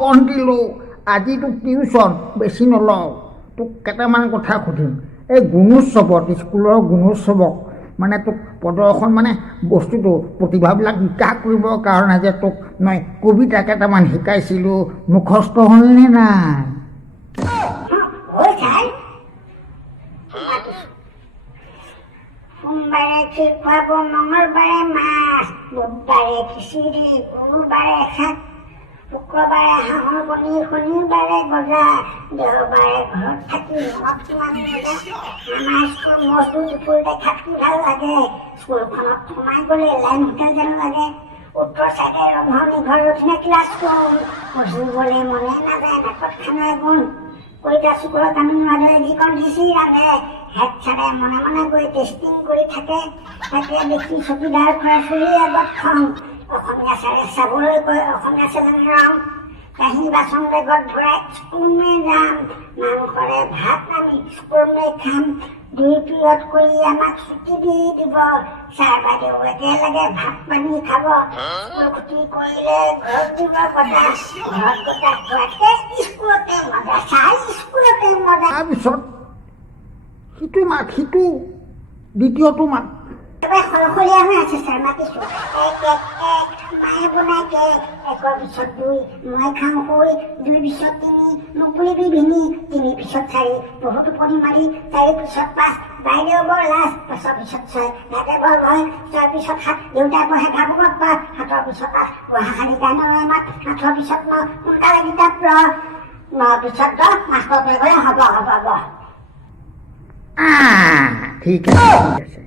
কণ্টিলো আজি তোক টিউশ্যন বেছি নলওঁ, তোক কেইটামান কথা সুধিম। এই গুণোৎসৱত স্কুলৰ গুণোৎসৱক মানে তোক প্ৰদৰ্শন মানে বস্তুটো প্ৰতিভাবিলাক বিকাশ কৰিবৰ কাৰণে যে তোক মই কবিতা কেইটামান শিকাইছিলোঁ, মুখস্থ হ'লনে নাই? সোমবাৰে ক্ষীৰ খুৱাব, মঙলবাৰে মাছ, বুধবাৰে খিচিৰি, গুৰুবাৰে শাক, শুক্ৰবাৰে হাঁহৰ কণী, শনিবাৰে গজা, দেওবাৰে ঘৰত থাকি মদ কিমান মজা। আমাৰ স্কুল মজদুৰ দুপুৰ দেখাত কি ভাল লাগে, স্কুলখনত সোমাই গ'লে লাইন হোটেল যেন লাগে। উত্তৰ চাইডে ৰন্ধনী ঘৰ ৰখিনে ক্লাছৰুম, পঢ়িবলৈ মনে নাযায় নাকত খানাই গুণ। কইতা চুকুৰত আমি নোৱাৰে যিকণ দিছি ৰান্ধে, হেড ছাৰে মনে মনে গৈ টেষ্টিং কৰি থাকে। তাকে দেখি চকীদাৰ খুৰা চুৰিৰ আগত খং, অসমীয়া ছাৰে চাবলৈ কয় অসমীয়া চেলেং ৰং। কাঁহী বাচন বেগত ভৰাই স্কুলমে যাম, মাংসৰে ভাত আমি স্কুলমে খাম। 2 পিৰিয়ড কৰি আমাক ছুটি দি দিব, ছাৰ বাইদেউ একেলগে ভাত পানী খাব। স্কুল ছুটি কৰিলে ঘৰত দিব বজা, ঘৰত বজা খোৱাতকে স্কুলতে মজা, ছাৰ স্কুলতে মজা। তাৰপিছত সিটো দ্বিতীয়টো মাত সলসলীয়া হৈ আছে ছাৰ, মাতিছো। এক এক এক মায়ে বনাই কেক, 1ৰ পিছত 2 মই খাওঁ কৈ, 2 পিছত 3 মোক বুলিবি ভিনি, 3 পিছত 4 বহুতো পৰি মাৰি, 4 পিছত 5 বাইদেউ বৰ লাজ, 5ৰ পিছত 6 দাদা বৰ ভয়, 6ৰ পিছত 7 দেউতাই পঢ়ে ভাগৱত পাঠ, 7ৰ পিছত 8 পঢ়াশালী গানৰ মাত, 8ৰ পিছত 9 সোনকালে কিতাপ পঢ়, 9ৰ পিছত 10 মাষ্টৰ গ'লে হ'ব। ঠিক আছে।